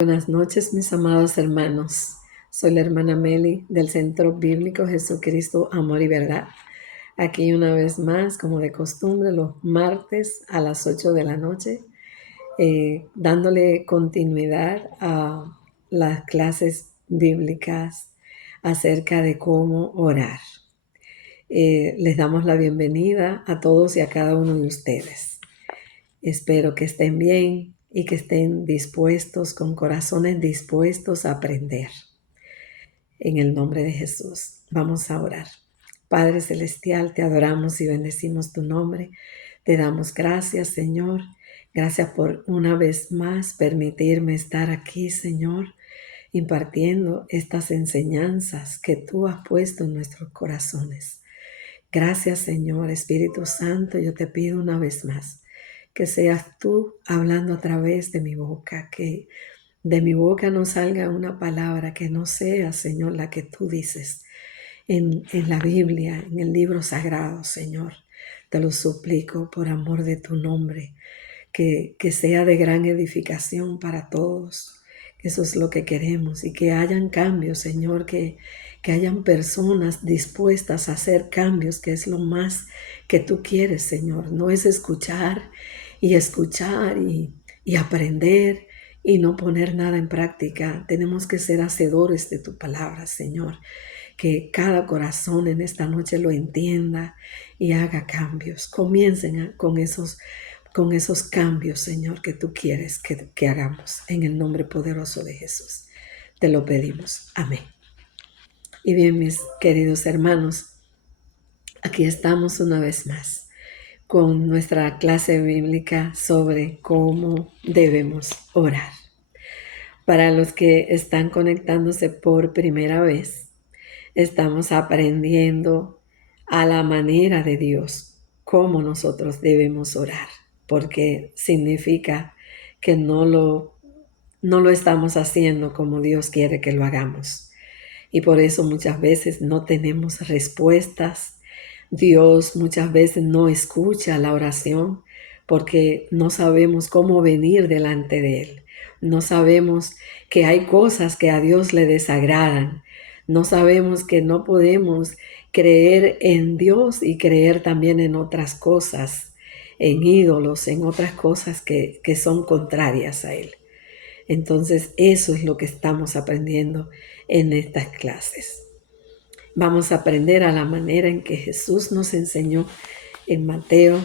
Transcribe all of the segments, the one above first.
Buenas noches, mis amados hermanos. Soy la hermana Meli del Centro Bíblico Jesucristo, Amor y Verdad. Aquí una vez más, como de costumbre, los martes a las 8 de la noche, dándole continuidad a las clases bíblicas acerca de cómo orar. Les damos la bienvenida a todos y a cada uno de ustedes. Espero que estén bien y que estén dispuestos, con corazones dispuestos a aprender. En el nombre de Jesús, vamos a orar. Padre Celestial, te adoramos y bendecimos tu nombre. Te damos gracias, Señor. Gracias por una vez más permitirme estar aquí, Señor, impartiendo estas enseñanzas que tú has puesto en nuestros corazones. Gracias, Señor, Espíritu Santo, yo te pido una vez más que seas tú hablando a través de mi boca, que de mi boca no salga una palabra que no sea, Señor, la que tú dices en la Biblia, en el libro sagrado, Señor. Te lo suplico por amor de tu nombre, que sea de gran edificación para todos. Eso es lo que queremos y que hayan cambios, Señor, que hayan personas dispuestas a hacer cambios, que es lo más que tú quieres, Señor. No es escuchar y aprender y no poner nada en práctica. Tenemos que ser hacedores de tu palabra, Señor. Que cada corazón en esta noche lo entienda y haga cambios. Comiencen con esos cambios, Señor, que tú quieres que hagamos. En el nombre poderoso de Jesús. Te lo pedimos. Amén. Y bien, mis queridos hermanos, aquí estamos una vez más con nuestra clase bíblica sobre cómo debemos orar. Para los que están conectándose por primera vez, estamos aprendiendo a la manera de Dios cómo nosotros debemos orar, porque significa que no lo estamos haciendo como Dios quiere que lo hagamos. Y por eso muchas veces no tenemos respuestas. Dios muchas veces no escucha la oración porque no sabemos cómo venir delante de Él. No sabemos que hay cosas que a Dios le desagradan. No sabemos que no podemos creer en Dios y creer también en otras cosas, en ídolos, en otras cosas que son contrarias a Él. Entonces, eso es lo que estamos aprendiendo en estas clases. Vamos a aprender a la manera en que Jesús nos enseñó en Mateo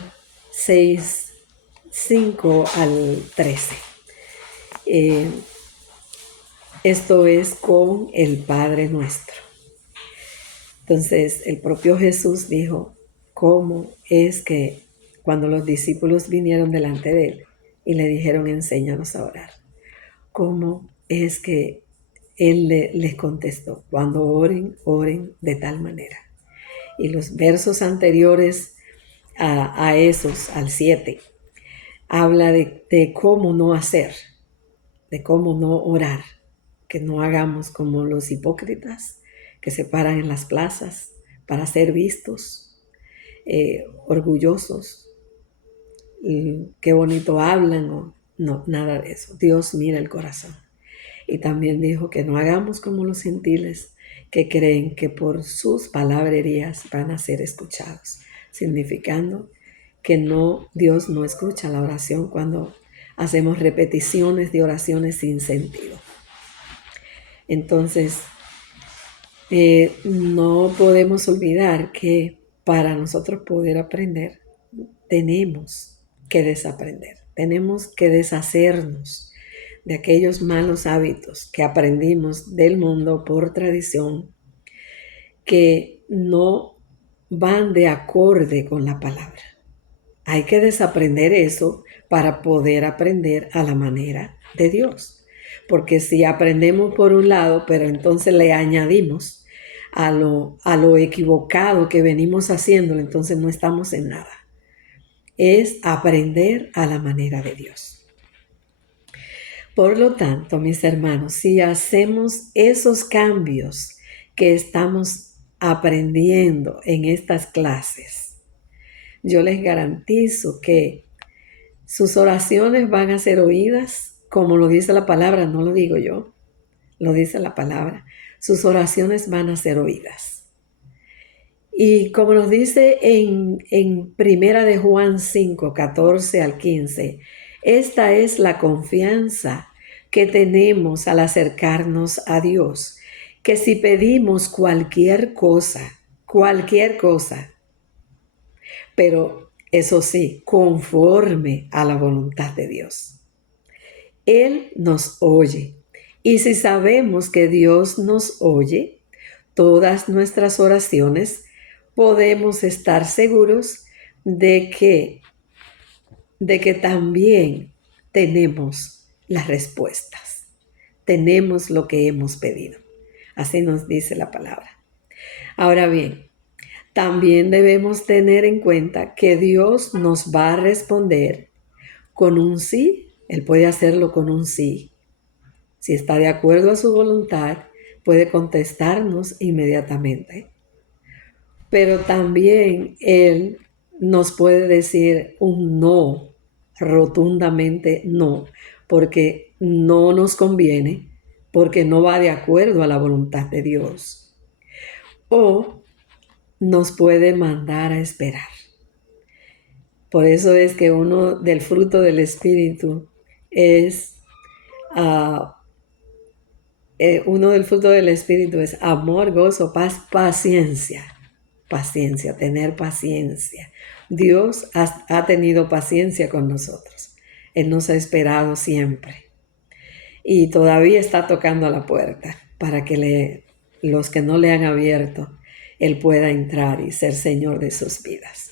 6, 5 al 13. Esto es con el Padre Nuestro. Entonces, el propio Jesús dijo cómo es que cuando los discípulos vinieron delante de él y le dijeron, enséñanos a orar, cómo es que él les contestó, cuando oren, oren de tal manera. Y los versos anteriores a esos, al 7, habla de cómo no hacer, de cómo no orar, que no hagamos como los hipócritas que se paran en las plazas para ser vistos, orgullosos, qué bonito hablan, no, nada de eso. Dios mira el corazón. Y también dijo que no hagamos como los gentiles que creen que por sus palabrerías van a ser escuchados, significando que Dios no escucha la oración cuando hacemos repeticiones de oraciones sin sentido. Entonces, no podemos olvidar que para nosotros poder aprender, tenemos que desaprender, tenemos que deshacernos de aquellos malos hábitos que aprendimos del mundo por tradición, que no van de acorde con la palabra. Hay que desaprender eso para poder aprender a la manera de Dios. Porque si aprendemos por un lado, pero entonces le añadimos a lo equivocado que venimos haciéndolo, entonces no estamos en nada. Es aprender a la manera de Dios. Por lo tanto, mis hermanos, si hacemos esos cambios que estamos aprendiendo en estas clases, yo les garantizo que sus oraciones van a ser oídas como lo dice la palabra, no lo digo yo, lo dice la palabra, sus oraciones van a ser oídas. Y como nos dice en Primera de Juan 5, 14 al 15, esta es la confianza que tenemos al acercarnos a Dios, que si pedimos cualquier cosa, pero eso sí, conforme a la voluntad de Dios, Él nos oye. Y si sabemos que Dios nos oye, todas nuestras oraciones, podemos estar seguros de que también tenemos las respuestas. Tenemos lo que hemos pedido. Así nos dice la palabra. Ahora bien, también debemos tener en cuenta que Dios nos va a responder con un sí. Él puede hacerlo con un sí. Si está de acuerdo a su voluntad, puede contestarnos inmediatamente. Pero también Él nos puede decir un no, rotundamente no, porque no nos conviene, porque no va de acuerdo a la voluntad de Dios. O nos puede mandar a esperar. Por eso es que uno del fruto del Espíritu es amor, gozo, paz, paciencia. Paciencia, tener paciencia. Dios ha tenido paciencia con nosotros. Él nos ha esperado siempre. Y todavía está tocando a la puerta para que los que no le han abierto, Él pueda entrar y ser Señor de sus vidas.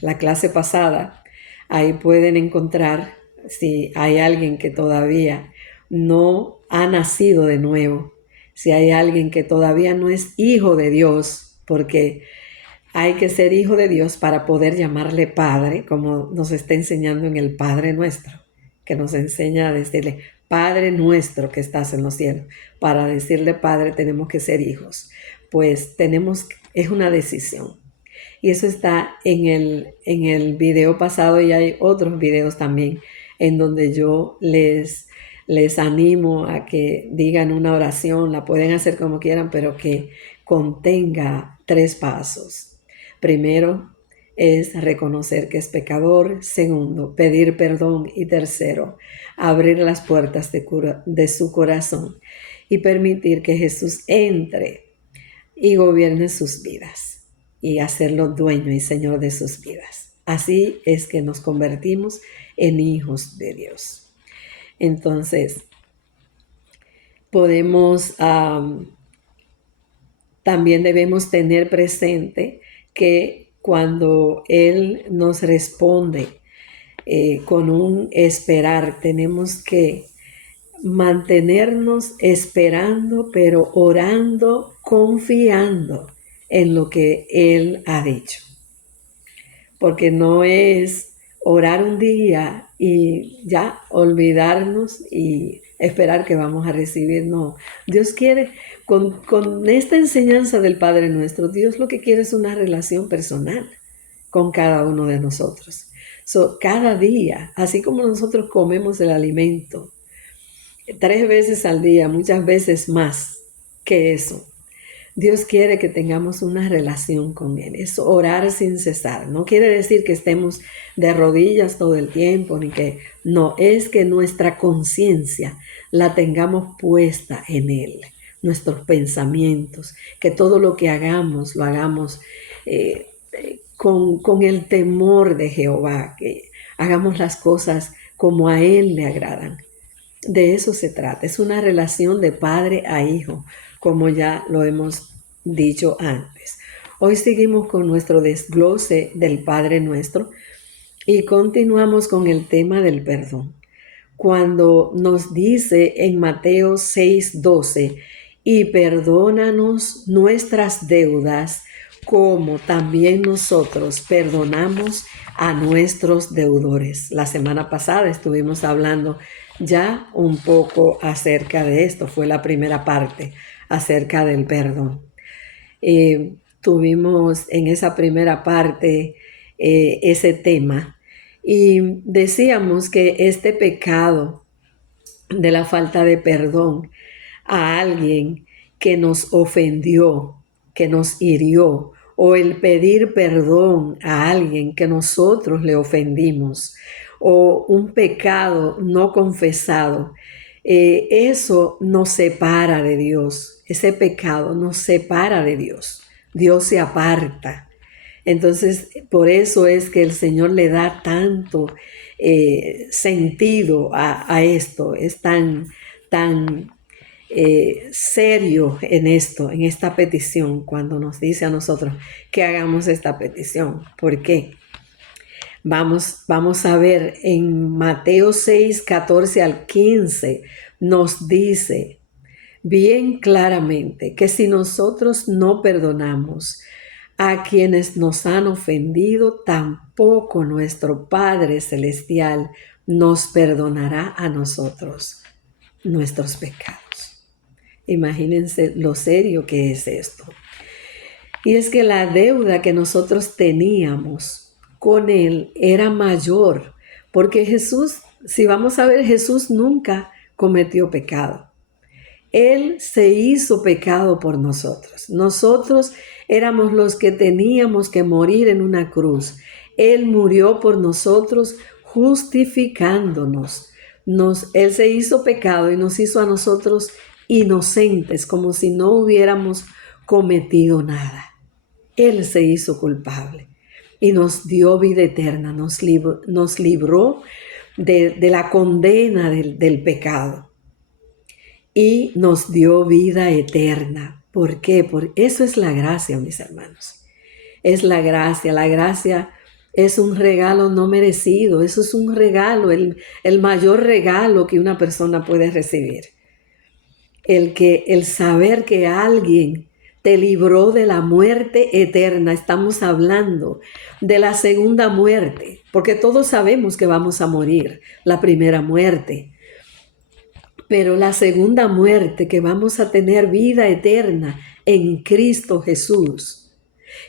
La clase pasada, ahí pueden encontrar si hay alguien que todavía no ha nacido de nuevo, si hay alguien que todavía no es hijo de Dios, porque hay que ser hijo de Dios para poder llamarle Padre, como nos está enseñando en el Padre Nuestro, que nos enseña a decirle, Padre nuestro que estás en los cielos. Para decirle Padre tenemos que ser hijos. Pues es una decisión. Y eso está en el video pasado, y hay otros videos también en donde yo les animo a que digan una oración, la pueden hacer como quieran, pero que contenga 3 pasos. Primero es reconocer que es pecador. Segundo, pedir perdón. Y tercero, abrir las puertas de su corazón y permitir que Jesús entre y gobierne sus vidas y hacerlo dueño y Señor de sus vidas. Así es que nos convertimos en hijos de Dios. Entonces, también debemos tener presente que cuando Él nos responde con un esperar, tenemos que mantenernos esperando, pero orando, confiando en lo que Él ha dicho. Porque no es orar un día y ya olvidarnos y esperar que vamos a recibir. No, Dios quiere, con esta enseñanza del Padre Nuestro, Dios lo que quiere es una relación personal con cada uno de nosotros. Cada día, así como nosotros comemos el alimento 3 veces al día, muchas veces más que eso, Dios quiere que tengamos una relación con Él. Es orar sin cesar. No quiere decir que estemos de rodillas todo el tiempo, no, es que nuestra conciencia la tengamos puesta en Él, nuestros pensamientos, que todo lo que hagamos, lo hagamos con el temor de Jehová, que hagamos las cosas como a Él le agradan. De eso se trata, es una relación de padre a hijo, como ya lo hemos dicho antes. Hoy seguimos con nuestro desglose del Padre Nuestro y continuamos con el tema del perdón. Cuando nos dice en Mateo 6:12, y perdónanos nuestras deudas, como también nosotros perdonamos a nuestros deudores. La semana pasada estuvimos hablando ya un poco acerca de esto, fue la primera parte acerca del perdón. Tuvimos en esa primera parte ese tema Y decíamos que este pecado de la falta de perdón a alguien que nos ofendió, que nos hirió, o el pedir perdón a alguien que nosotros le ofendimos, o un pecado no confesado, eso nos separa de Dios. Ese pecado nos separa de Dios. Dios se aparta. Entonces, por eso es que el Señor le da tanto sentido a esto. Es tan serio en esto, en esta petición, cuando nos dice a nosotros que hagamos esta petición. ¿Por qué? Vamos a ver en Mateo 6, 14 al 15, nos dice bien claramente que si nosotros no perdonamos a quienes nos han ofendido, tampoco nuestro Padre Celestial nos perdonará a nosotros nuestros pecados. Imagínense lo serio que es esto. Y es que la deuda que nosotros teníamos con Él era mayor, porque Jesús, si vamos a ver, Jesús nunca cometió pecado. Él se hizo pecado por nosotros. Nosotros éramos los que teníamos que morir en una cruz. Él murió por nosotros justificándonos. Él se hizo pecado y nos hizo a nosotros inocentes, como si no hubiéramos cometido nada. Él se hizo culpable y nos dio vida eterna, nos libró de la condena del pecado y nos dio vida eterna. ¿Por qué? Porque eso es la gracia, mis hermanos. Es la gracia. La gracia es un regalo no merecido. Eso es un regalo, el mayor regalo que una persona puede recibir. El saber que alguien te libró de la muerte eterna. Estamos hablando de la segunda muerte, porque todos sabemos que vamos a morir, la primera muerte. Pero la segunda muerte, que vamos a tener vida eterna en Cristo Jesús,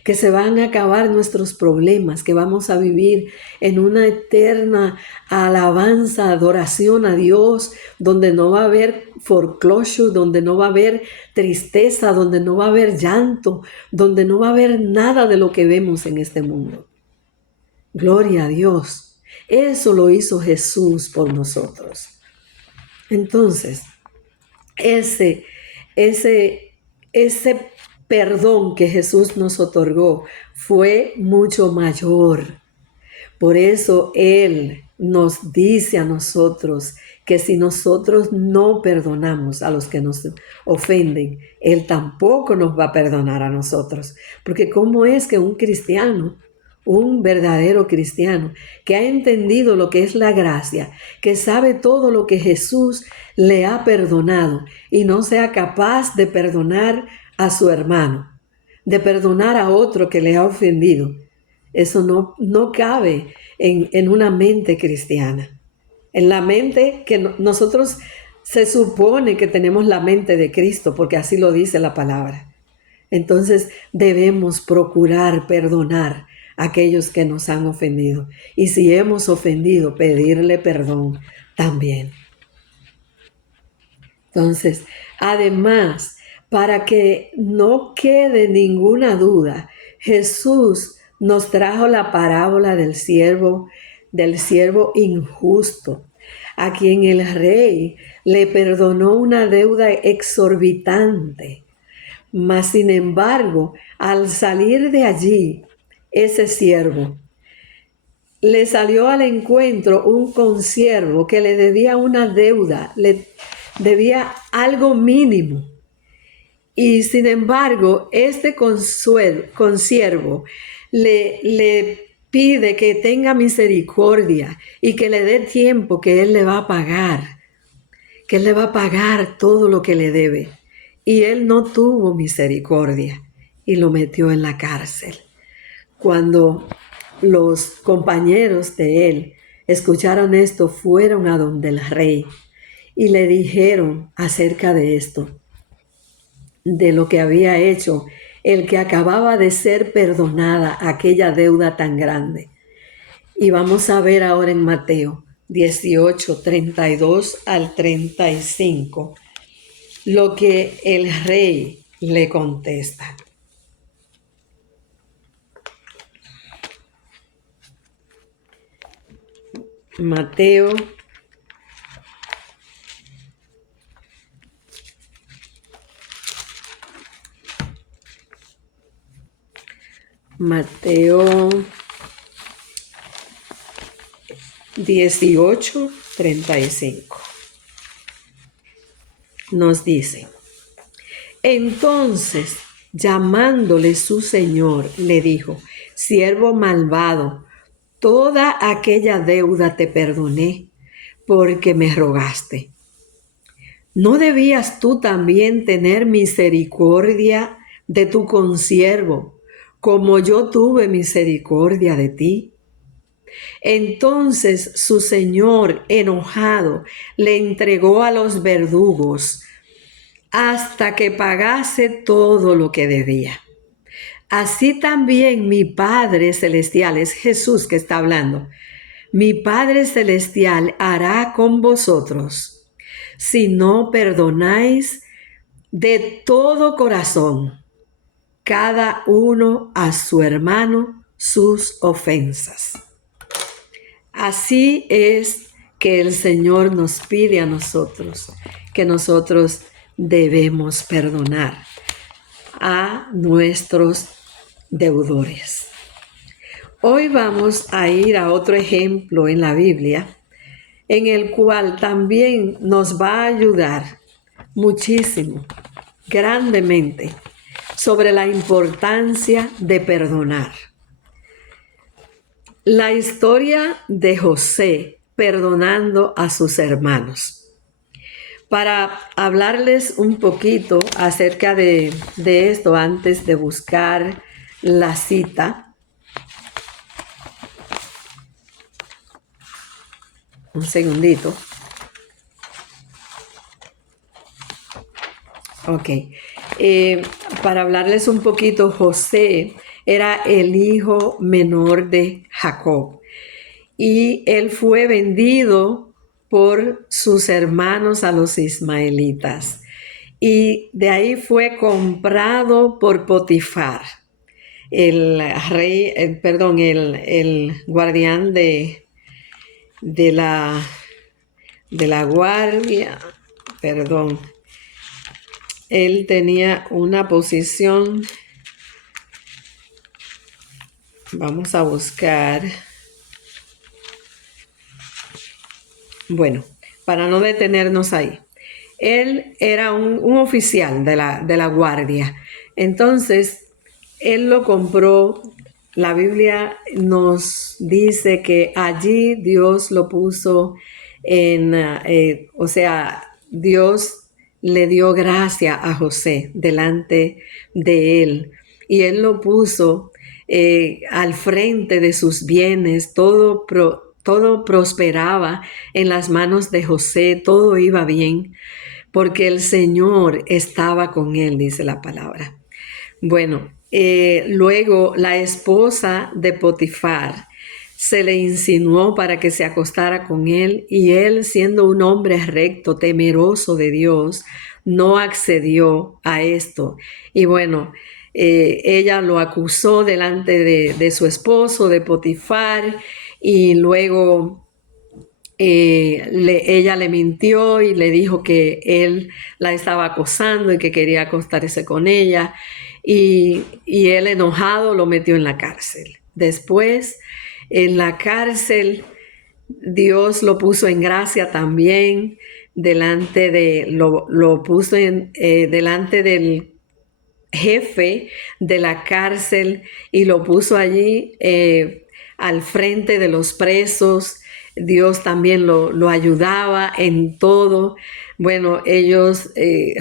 que se van a acabar nuestros problemas, que vamos a vivir en una eterna alabanza, adoración a Dios, donde no va a haber foreclosure, donde no va a haber tristeza, donde no va a haber llanto, donde no va a haber nada de lo que vemos en este mundo. Gloria a Dios. Eso lo hizo Jesús por nosotros. Entonces, ese perdón que Jesús nos otorgó fue mucho mayor. Por eso Él nos dice a nosotros que si nosotros no perdonamos a los que nos ofenden, Él tampoco nos va a perdonar a nosotros. Porque ¿cómo es que un cristiano, un verdadero cristiano, que ha entendido lo que es la gracia, que sabe todo lo que Jesús le ha perdonado y no sea capaz de perdonar a su hermano, de perdonar a otro que le ha ofendido? Eso no cabe en una mente cristiana. En la mente que nosotros se supone que tenemos la mente de Cristo, porque así lo dice la palabra. Entonces debemos procurar perdonar a aquellos que nos han ofendido. Y si hemos ofendido, pedirle perdón también. Entonces, además, para que no quede ninguna duda, Jesús nos trajo la parábola del siervo injusto, a quien el rey le perdonó una deuda exorbitante. Mas, sin embargo, al salir de allí, ese siervo le salió al encuentro un consiervo que le debía una deuda, le debía algo mínimo. Y sin embargo, este consiervo le pide que tenga misericordia y que le dé tiempo, que él le va a pagar, que él le va a pagar todo lo que le debe. Y él no tuvo misericordia y lo metió en la cárcel. Cuando los compañeros de él escucharon esto, fueron a donde el rey y le dijeron acerca de esto, de lo que había hecho el que acababa de ser perdonada aquella deuda tan grande. Y vamos a ver ahora en Mateo 18, 32 al 35, lo que el rey le contesta. Mateo Mateo 18, 35. Nos dice: entonces, llamándole su señor, le dijo: siervo malvado, toda aquella deuda te perdoné, porque me rogaste. ¿No debías tú también tener misericordia de tu consiervo, como yo tuve misericordia de ti? Entonces su señor, enojado, le entregó a los verdugos hasta que pagase todo lo que debía. Así también mi Padre Celestial, es Jesús que está hablando, mi Padre Celestial hará con vosotros si no perdonáis de todo corazón cada uno a su hermano sus ofensas. Así es que el Señor nos pide a nosotros, que nosotros debemos perdonar a nuestros deudores. Hoy vamos a ir a otro ejemplo en la Biblia, en el cual también nos va a ayudar muchísimo, grandemente, sobre la importancia de perdonar. La historia de José perdonando a sus hermanos. Para hablarles un poquito acerca de esto antes de buscar la cita. Un segundito. Ok. Para hablarles un poquito, José era el hijo menor de Jacob y él fue vendido por sus hermanos a los ismaelitas y de ahí fue comprado por Potifar, el guardián de la guardia, perdón. Él tenía una posición, vamos a buscar, bueno, para no detenernos ahí. Él era un oficial de la guardia. Entonces, él lo compró. La Biblia nos dice que allí Dios lo puso Dios le dio gracia a José delante de él y él lo puso al frente de sus bienes, todo prosperaba en las manos de José, todo iba bien, porque el Señor estaba con él, dice la palabra. Bueno, luego la esposa de Potifar se le insinuó para que se acostara con él y él, siendo un hombre recto, temeroso de Dios, no accedió a esto. Y bueno, ella lo acusó delante de su esposo, de Potifar, y luego ella le mintió y le dijo que él la estaba acosando y que quería acostarse con ella. Y él, enojado, lo metió en la cárcel. Después, en la cárcel, Dios lo puso en gracia también, lo puso delante del jefe de la cárcel y lo puso allí al frente de los presos. Dios también lo ayudaba en todo. Bueno,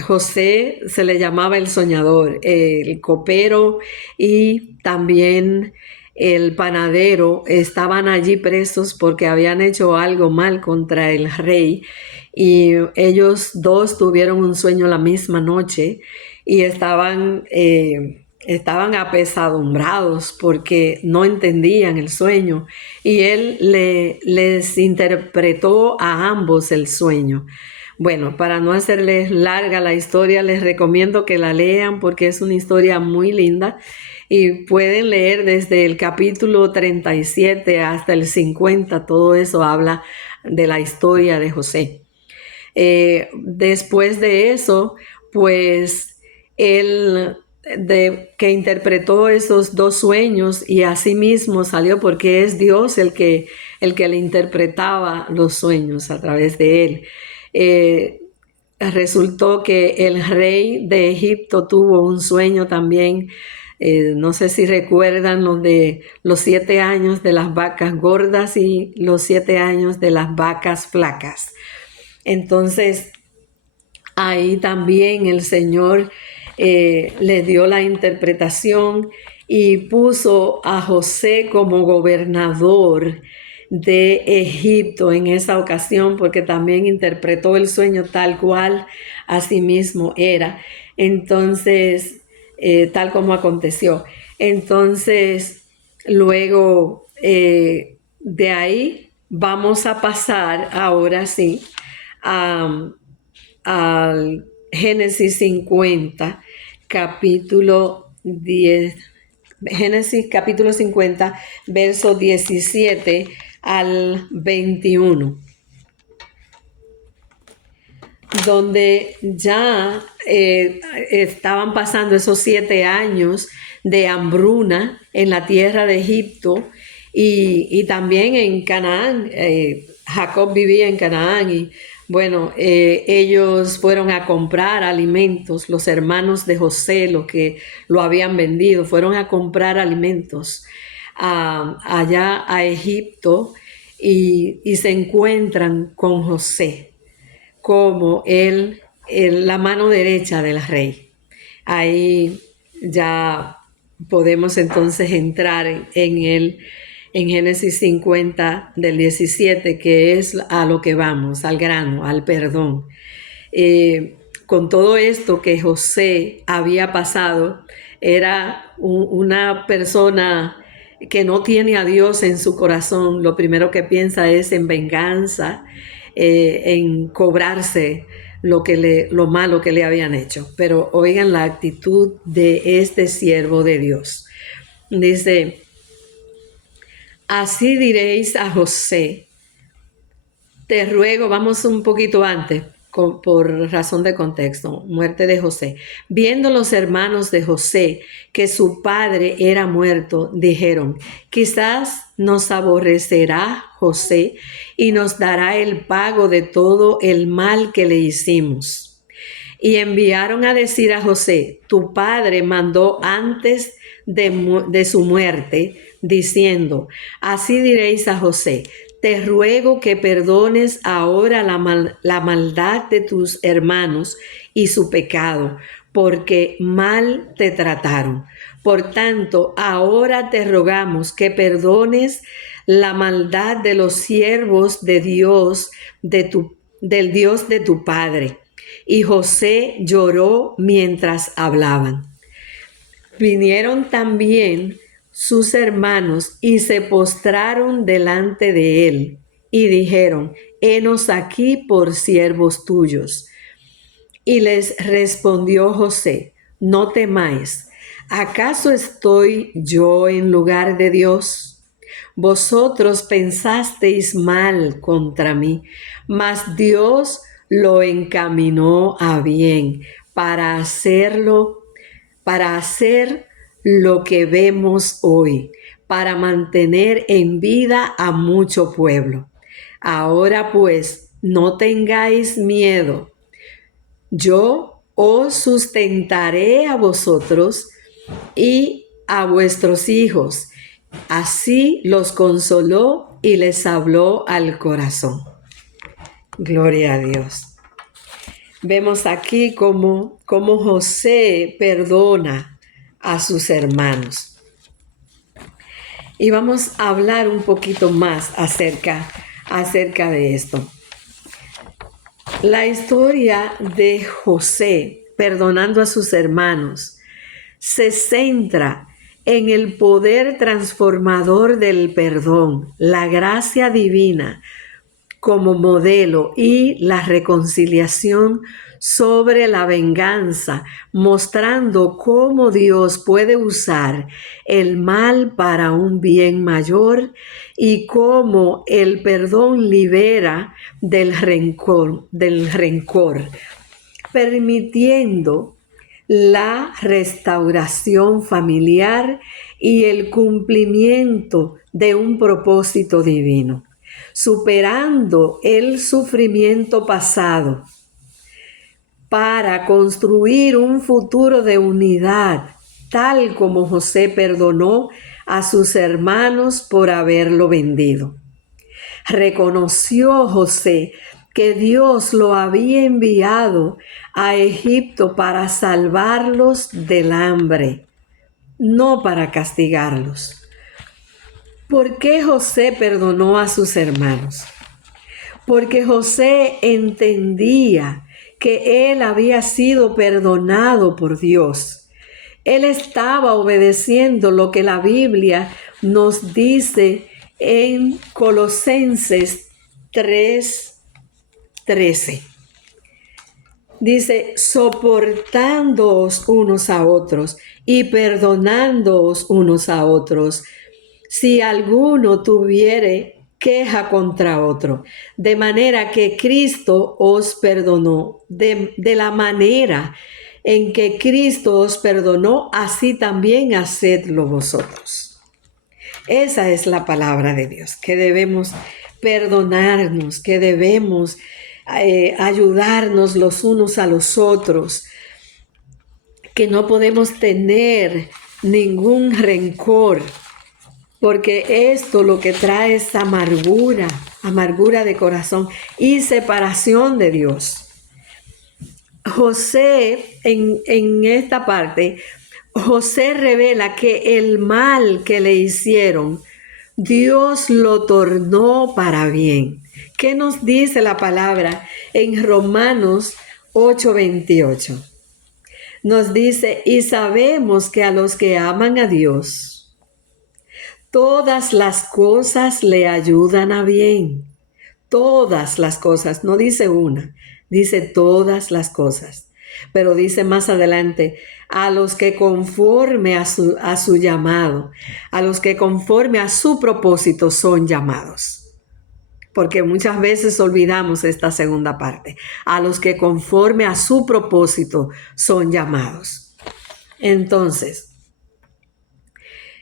José se le llamaba el soñador, el copero y también el panadero estaban allí presos porque habían hecho algo mal contra el rey y ellos dos tuvieron un sueño la misma noche y estaban estaban apesadumbrados porque no entendían el sueño y él les interpretó a ambos el sueño. Bueno, para no hacerles larga la historia, les recomiendo que la lean porque es una historia muy linda y pueden leer desde el capítulo 37 hasta el 50, todo eso habla de la historia de José. Después de eso, pues él que interpretó esos dos sueños y así mismo salió porque es Dios el que le interpretaba los sueños a través de él. Resultó que el rey de Egipto tuvo un sueño también. No sé si recuerdan los de los 7 años de las vacas gordas y los 7 años de las vacas flacas. Entonces, ahí también el Señor le dio la interpretación y puso a José como gobernador de Egipto en esa ocasión, porque también interpretó el sueño tal cual así mismo era. Entonces, tal como aconteció. Entonces, luego de ahí vamos a pasar ahora sí al Génesis 50, capítulo 10, Génesis capítulo 50, verso 17 al 21, donde ya estaban pasando esos 7 años de hambruna en la tierra de Egipto y también en Canaán. Jacob vivía en Canaán y bueno, ellos fueron a comprar alimentos, los hermanos de José, los que lo habían vendido, fueron a comprar alimentos allá a Egipto y se encuentran con José como la mano derecha del rey. Ahí ya podemos entonces entrar en Génesis 50 del 17, que es a lo que vamos, al grano, al perdón. Con todo esto que José había pasado, era una persona que no tiene a Dios en su corazón. Lo primero que piensa es en venganza, en cobrarse lo malo que le habían hecho. Pero oigan la actitud de este siervo de Dios. Dice: así diréis a José, te ruego, vamos un poquito antes, por razón de contexto, muerte de José. Viendo los hermanos de José que su padre era muerto, dijeron: quizás nos aborrecerá José y nos dará el pago de todo el mal que le hicimos. Y enviaron a decir a José: tu padre mandó antes de su muerte, diciendo: así diréis a José, te ruego que perdones ahora la maldad de tus hermanos y su pecado, porque mal te trataron. Por tanto, ahora te rogamos que perdones la maldad de los siervos de Dios, del Dios de tu padre. Y José lloró mientras hablaban. Vinieron también sus hermanos y se postraron delante de él y dijeron: henos aquí por siervos tuyos. Y les respondió José: no temáis, ¿acaso estoy yo en lugar de Dios? Vosotros pensasteis mal contra mí, mas Dios lo encaminó a bien para hacer lo que vemos hoy, para mantener en vida a mucho pueblo. Ahora pues, no tengáis miedo. Yo os sustentaré a vosotros y a vuestros hijos. Así los consoló y les habló al corazón. Gloria a Dios. Vemos aquí cómo José perdona a sus hermanos. Y vamos a hablar un poquito más acerca de esto. La historia de José perdonando a sus hermanos se centra en el poder transformador del perdón, la gracia divina como modelo y la reconciliación sobre la venganza, mostrando cómo Dios puede usar el mal para un bien mayor y cómo el perdón libera del rencor, permitiendo la restauración familiar y el cumplimiento de un propósito divino, superando el sufrimiento pasado para construir un futuro de unidad, tal como José perdonó a sus hermanos por haberlo vendido. Reconoció José que Dios lo había enviado a Egipto para salvarlos del hambre, no para castigarlos. ¿Por qué José perdonó a sus hermanos? Porque José entendía que él había sido perdonado por Dios. Él estaba obedeciendo lo que la Biblia nos dice en Colosenses 3:13. Dice, soportándoos unos a otros y perdonándoos unos a otros, si alguno tuviere queja contra otro, de manera que Cristo os perdonó, de la manera en que Cristo os perdonó, así también hacedlo vosotros. Esa es la palabra de Dios, que debemos perdonarnos, que debemos ayudarnos los unos a los otros, que no podemos tener ningún rencor, porque esto lo que trae es amargura de corazón y separación de Dios. José, en esta parte, José revela que el mal que le hicieron, Dios lo tornó para bien. ¿Qué nos dice la palabra en Romanos 8:28? Nos dice, y sabemos que a los que aman a Dios, todas las cosas le ayudan a bien. Todas las cosas, no dice una, dice todas las cosas. Pero dice más adelante, a los que conforme a su llamado, a los que conforme a su propósito son llamados. Porque muchas veces olvidamos esta segunda parte. A los que conforme a su propósito son llamados. Entonces,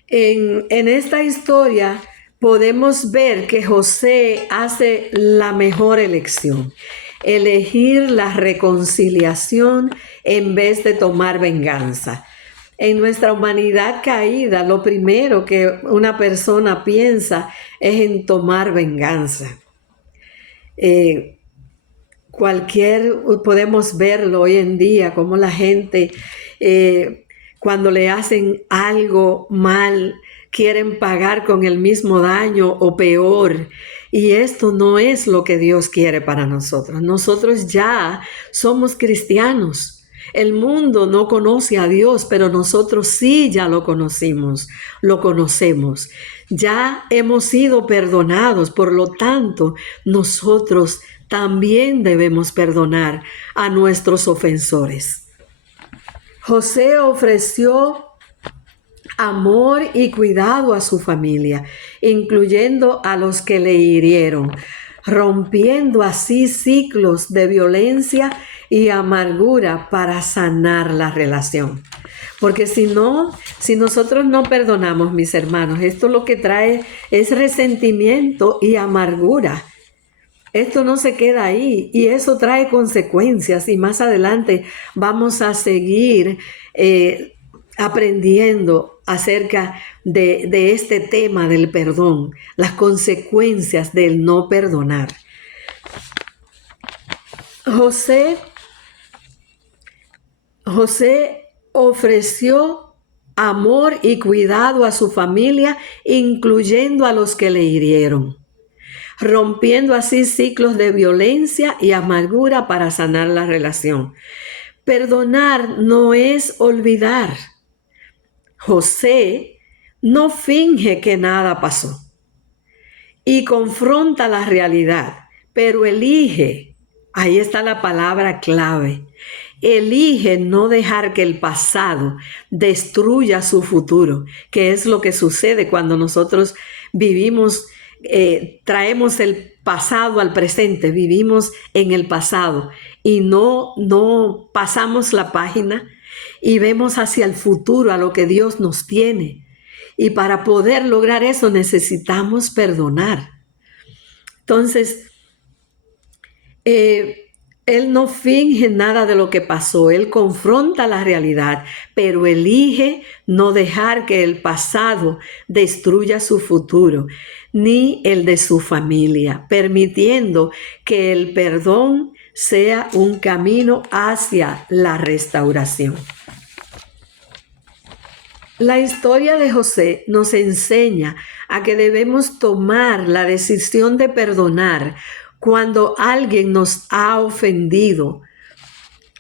en esta historia podemos ver que José hace la mejor elección, elegir la reconciliación en vez de tomar venganza. En nuestra humanidad caída, lo primero que una persona piensa es en tomar venganza. Podemos verlo hoy en día, como la gente cuando le hacen algo mal, quieren pagar con el mismo daño o peor. Y esto no es lo que Dios quiere para nosotros. Nosotros ya somos cristianos. El mundo no conoce a Dios, pero nosotros sí ya lo conocemos. Ya hemos sido perdonados, por lo tanto, nosotros también debemos perdonar a nuestros ofensores. José ofreció amor y cuidado a su familia, incluyendo a los que le hirieron, rompiendo así ciclos de violencia y amargura para sanar la relación. Porque si nosotros no perdonamos, mis hermanos, esto lo que trae es resentimiento y amargura. Esto no se queda ahí y eso trae consecuencias, y más adelante vamos a seguir aprendiendo acerca de este tema del perdón, las consecuencias del no perdonar. José ofreció amor y cuidado a su familia, incluyendo a los que le hirieron, rompiendo así ciclos de violencia y amargura para sanar la relación. Perdonar no es olvidar. José no finge que nada pasó y confronta la realidad, pero elige, ahí está la palabra clave, elige no dejar que el pasado destruya su futuro, que es lo que sucede cuando nosotros vivimos, traemos el pasado al presente, vivimos en el pasado y no pasamos la página y vemos hacia el futuro, a lo que Dios nos tiene. Y para poder lograr eso necesitamos perdonar. Entonces, él no finge nada de lo que pasó, él confronta la realidad, pero elige no dejar que el pasado destruya su futuro, ni el de su familia, permitiendo que el perdón sea un camino hacia la restauración. La historia de José nos enseña a que debemos tomar la decisión de perdonar cuando alguien nos ha ofendido,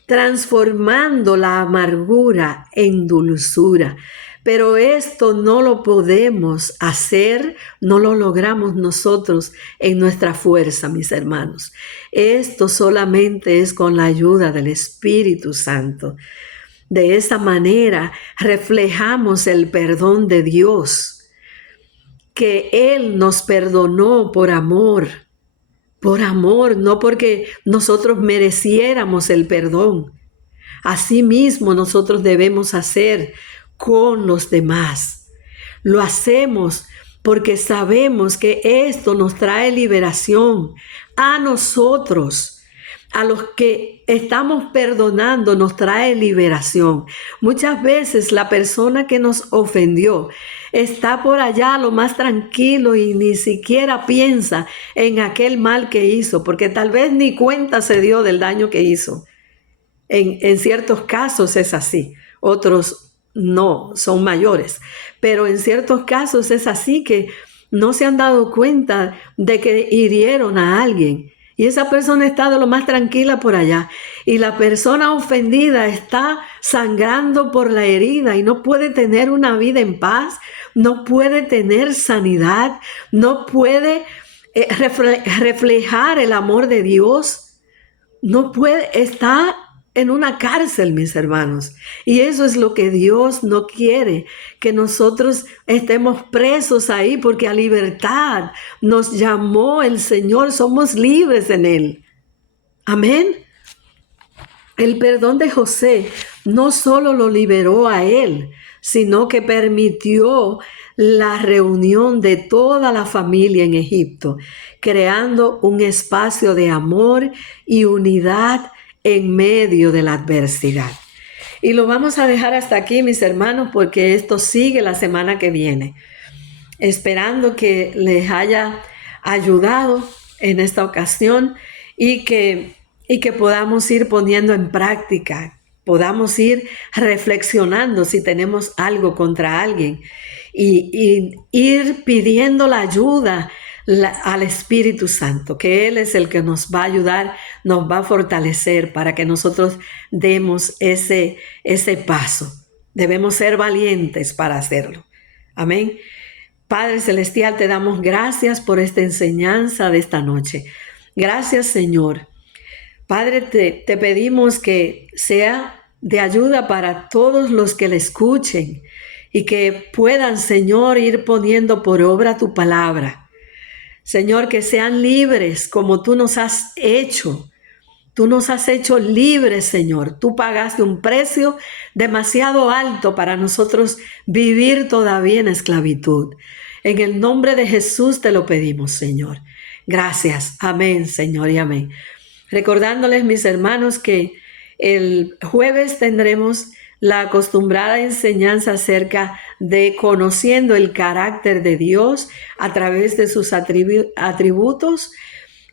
transformando la amargura en dulzura. Pero esto no lo podemos hacer, no lo logramos nosotros en nuestra fuerza, mis hermanos. Esto solamente es con la ayuda del Espíritu Santo. De esa manera reflejamos el perdón de Dios, que Él nos perdonó por amor, no porque nosotros mereciéramos el perdón. Asimismo nosotros debemos hacer con los demás. Lo hacemos porque sabemos que esto nos trae liberación a nosotros. A los que estamos perdonando nos trae liberación. Muchas veces la persona que nos ofendió está por allá lo más tranquilo y ni siquiera piensa en aquel mal que hizo, porque tal vez ni cuenta se dio del daño que hizo. En ciertos casos es así, otros no, son mayores, pero en ciertos casos es así, que no se han dado cuenta de que hirieron a alguien. Y esa persona está de lo más tranquila por allá. Y la persona ofendida está sangrando por la herida y no puede tener una vida en paz, no puede tener sanidad, no puede reflejar el amor de Dios. No puede, está en una cárcel, mis hermanos. Y eso es lo que Dios no quiere, que nosotros estemos presos ahí, porque a libertad nos llamó el Señor, somos libres en Él. Amén. El perdón de José no solo lo liberó a él, sino que permitió la reunión de toda la familia en Egipto, creando un espacio de amor y unidad en medio de la adversidad. Y lo vamos a dejar hasta aquí, mis hermanos, porque esto sigue la semana que viene. Esperando que les haya ayudado en esta ocasión y que podamos ir poniendo en práctica, podamos ir reflexionando si tenemos algo contra alguien y ir pidiendo la ayuda al Espíritu Santo, que Él es el que nos va a ayudar, nos va a fortalecer para que nosotros demos ese paso. Debemos ser valientes para hacerlo. Amén. Padre Celestial, te damos gracias por esta enseñanza de esta noche. Gracias, Señor. Padre, te pedimos que sea de ayuda para todos los que le escuchen y que puedan, Señor, ir poniendo por obra tu palabra. Señor, que sean libres como tú nos has hecho. Tú nos has hecho libres, Señor. Tú pagaste un precio demasiado alto para nosotros vivir todavía en esclavitud. En el nombre de Jesús te lo pedimos, Señor. Gracias. Amén, Señor, y amén. Recordándoles, mis hermanos, que el jueves tendremos la acostumbrada enseñanza acerca de conociendo el carácter de Dios a través de sus atributos,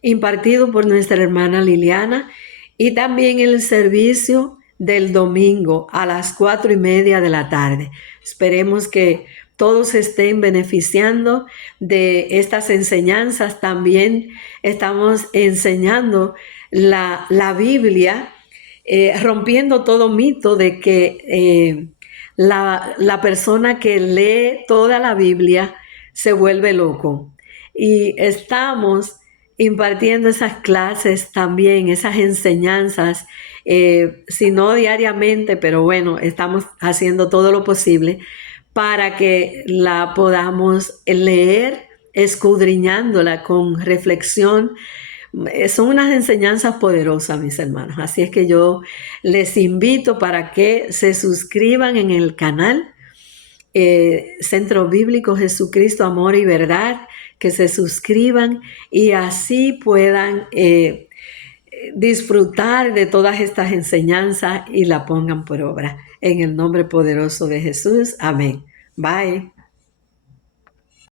impartido por nuestra hermana Liliana, y también el servicio del domingo a las 4:30 de la tarde. Esperemos que todos estén beneficiando de estas enseñanzas. También estamos enseñando la Biblia, rompiendo todo mito de que la persona que lee toda la Biblia se vuelve loco. Y estamos impartiendo esas clases también, esas enseñanzas, si no diariamente, pero bueno, estamos haciendo todo lo posible para que la podamos leer, escudriñándola con reflexión. Son unas enseñanzas poderosas, mis hermanos. Así es que yo les invito para que se suscriban en el canal Centro Bíblico Jesucristo, Amor y Verdad, que se suscriban y así puedan disfrutar de todas estas enseñanzas y la pongan por obra. En el nombre poderoso de Jesús. Amén. Bye.